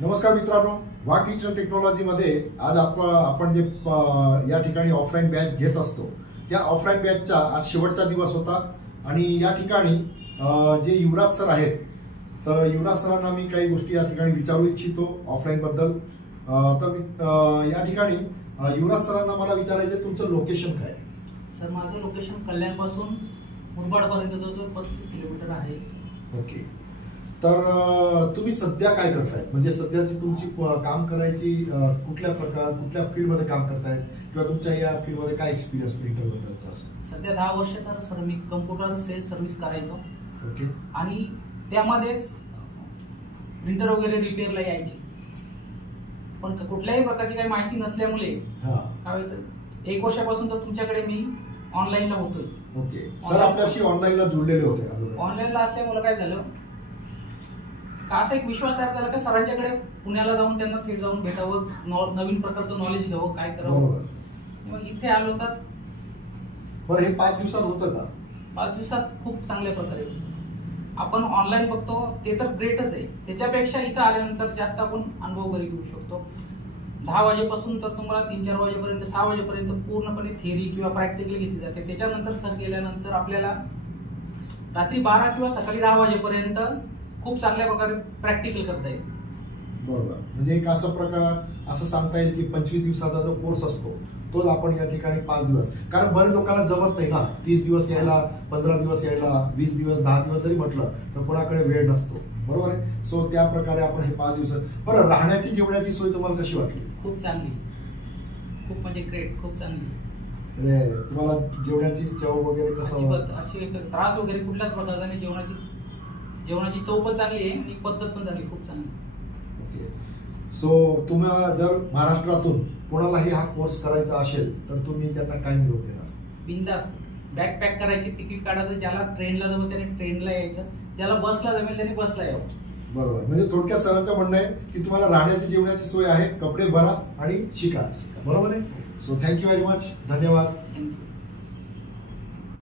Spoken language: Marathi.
नमस्कार मित्रांनो, वाघ डिजिटल टेक्नॉलॉजीमध्ये आज आपण जे या ठिकाणी ऑफलाईन बॅच घेत असतो त्या ऑफलाईन बॅचचा आज शेवटचा दिवस होता आणि या ठिकाणी जे युवराज सर आहेत, तर युवराज सरांना मी काही गोष्टी या ठिकाणी विचारू इच्छितो ऑफलाईन बद्दल. तर या ठिकाणी युवराज सरांना मला विचारायचे, तुमचं लोकेशन काय? सर, माझं लोकेशन कल्याणपासून मुरबाडपर्यंत जवळजवळ 35 किलोमीटर आहे. ओके. तर तुम्ही सध्या काय करताय, म्हणजे सध्याची तुमची काम करायची कुठल्या फील्डमध्ये काम करतायत किंवा तुमच्या या फील्डमध्ये काय एक्सपिरियन्स प्रिंटर बद्दलचा? सध्या 10 वर्ष तर सर मी कम्प्युटर सेल्स सर्व्हिस करायचो. ओके. आणि त्यामध्येच प्रिंटर वगैरे रिपेअरला यायची, पण कुठल्याही प्रकारची काही माहिती नसल्यामुळे त्यावेळेस 1 वर्षापासून तर तुमच्याकडे मी ऑनलाईनला होतोय. ओके. सर आपल्याशी ऑनलाईनला जुळलेले होते. ऑनलाईनला असल्यामुळे काय झालं का, असा एक विश्वास तयार झाला की सरांच्याकडे पुण्याला जाऊन त्यांना थेट जाऊन भेटावं, नवीन प्रकारचं नॉलेज घ्यावं, काय करावं. मग इथे आलो तर बरं, हे 5 दिवसात होतं का? 5 दिवसात खूप चांगल्या प्रकारे होतं. आपण ऑनलाईन बघतो ते तर ग्रेटच आहे, त्याच्यापेक्षा इथं आल्यानंतर जास्त आपण अनुभव घरी घेऊ शकतो. 10 वाजेपासून तर तुम्हाला 3-4 वाजेपर्यंत 6 वाजेपर्यंत पूर्णपणे थिअरी किंवा प्रॅक्टिकली घेतली जाते. त्याच्यानंतर सर गेल्यानंतर आपल्याला रात्री 12 किंवा सकाळी 10 वाजेपर्यंत खूप चांगल्या प्रकारे प्रॅक्टिकल करता येईल. बरोबर. म्हणजे एक असं सांगता येईल की 25 दिवसाचा जो कोर्स असतो तोच आपण या ठिकाणी 5 दिवस, कारण बरेच लोकांना जमत नाही ना 30 दिवस यायला, 15 दिवस यायला, 20 दिवस, 10 दिवस जरी म्हटलं तर कोणाकडे वेळ नसतो. बरोबर आहे. सो त्या प्रकारे आपण हे 5 दिवस. बरं, राहण्याची जेवणाची सोय तुम्हाला कशी वाटली? खूप चांगली, खूप म्हणजे ग्रेट, खूप चांगली. म्हणजे तुम्हाला जेवणाची चव वगैरे कसं? अशी त्रास वगैरे कुठल्याच प्रकारचा नाही. जेवणाची चव पण चांगली आहे आणि पद्धत पण चांगली, खूप चांगली. ओके. सो तुम्हाला जर महाराष्ट्रातून कोणालाही हा कोर्स करायचा असेल तर तुम्ही त्यांना काय निरोप देणार? बिनधास्त बॅग पॅक करायची, तिकीट काढायचं, ज्याला ट्रेनला जमेल त्याने ट्रेनला यायचं, ज्याला बसला जमेल त्याने बसला यावं. बरोबर. म्हणजे थोडक्यात सरांचं म्हणणं आहे की तुम्हाला राहण्याची जेवणाची सोय आहे, कपडे भरा आणि शिका. बरोबर आहे. So thank you very much. धन्यवाद. थँक्यू.